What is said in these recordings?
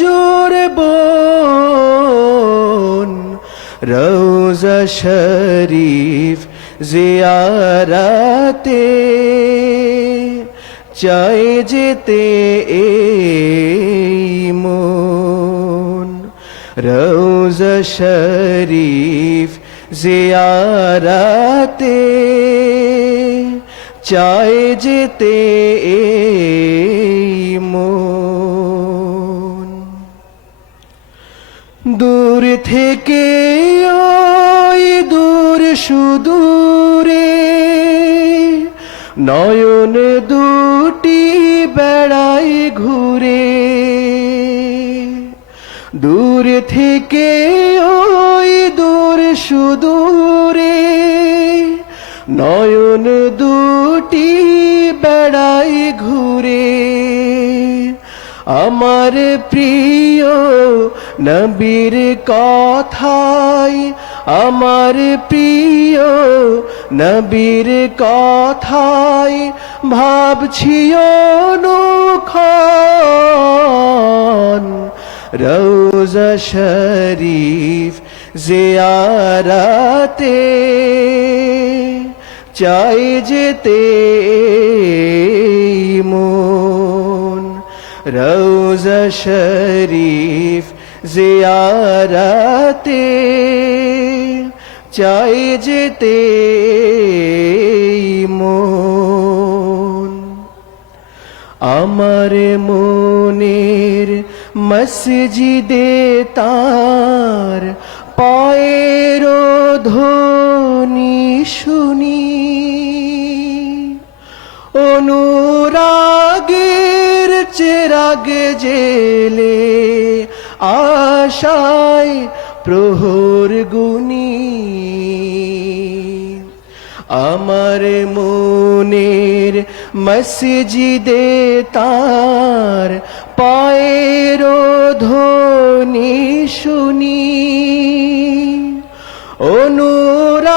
জোরবোন রওজা শরীফ জিয়ারতে চাই যেতে এই মন রওজা শরীফ জিয়ারতে চাই যেতে এই মন দূর থেকে ওই দূর সুদূরে নয়ন দুটি বেড়াই ঘুরে দূর থেকে ওই দূর সুদূরে নয়ন দুটি বেড়াই ঘুরে আমার প্রিয় নবীর কথায় আমার প্রিয় নবীর কথায় ভাবছি অনুক্ষণ রওজা শরীফ জিয়ারতে চাই যেতে মন রওজা শরীফ জিয়ারতে চাই যেতে মন আমার মনের মসজিদে তার পায়ের ধ্বনি শুনি অনুরাগের চেরাগ জেলে আশায় প্রহর গুনি আমার মনের মসজিদে তার পায়ের ধ্বনি শুনি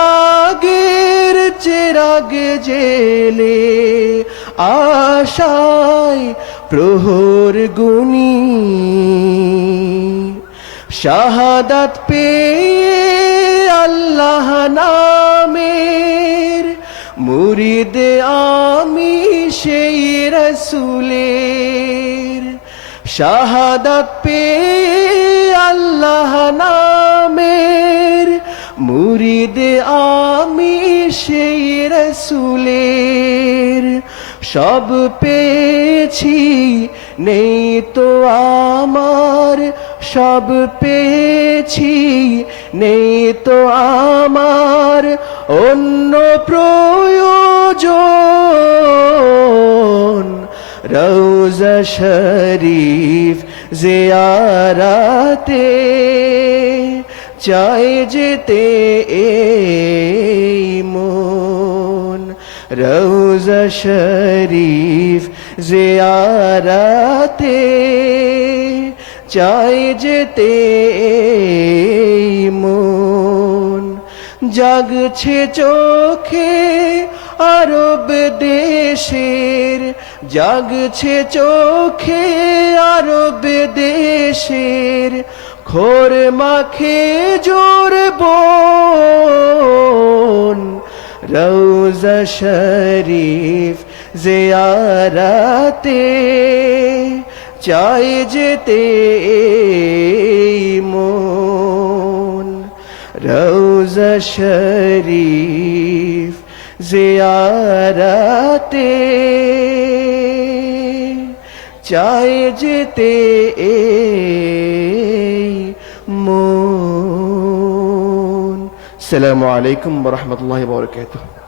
অনুরাগের চেরাগ জেলে আশায় প্রহর গুনি শাহাদাত পেয়ে আল্লাহ নামের মুরিদ আমি সেই রসুলের শাহাদাত পেয়ে আল্লাহ নামের মুরিদ আমি সেই রসুলের সব পেয়েছি নেই তো আমার সব পেয়েছি নেই তো আমার অন্য প্রয়োজন রওজা শরীফ জিয়ারতে চাই যেতে এই মন রওজা শরীফ জিয়ারতে চাই যেতে এই মন জাগছে চোখে আরব দেশের জাগছে চোখে আরব দেশের খোর মাখে জোরবোন রওজা শরীফ জিয়ারতে চাই যেতে এই মন রওজা শরীফ জিয়ারতে চাই যেতে এই মন। আসসালামু আলাইকুম ওয়া রাহমাতুল্লাহি ওয়া বারাকাতুহু।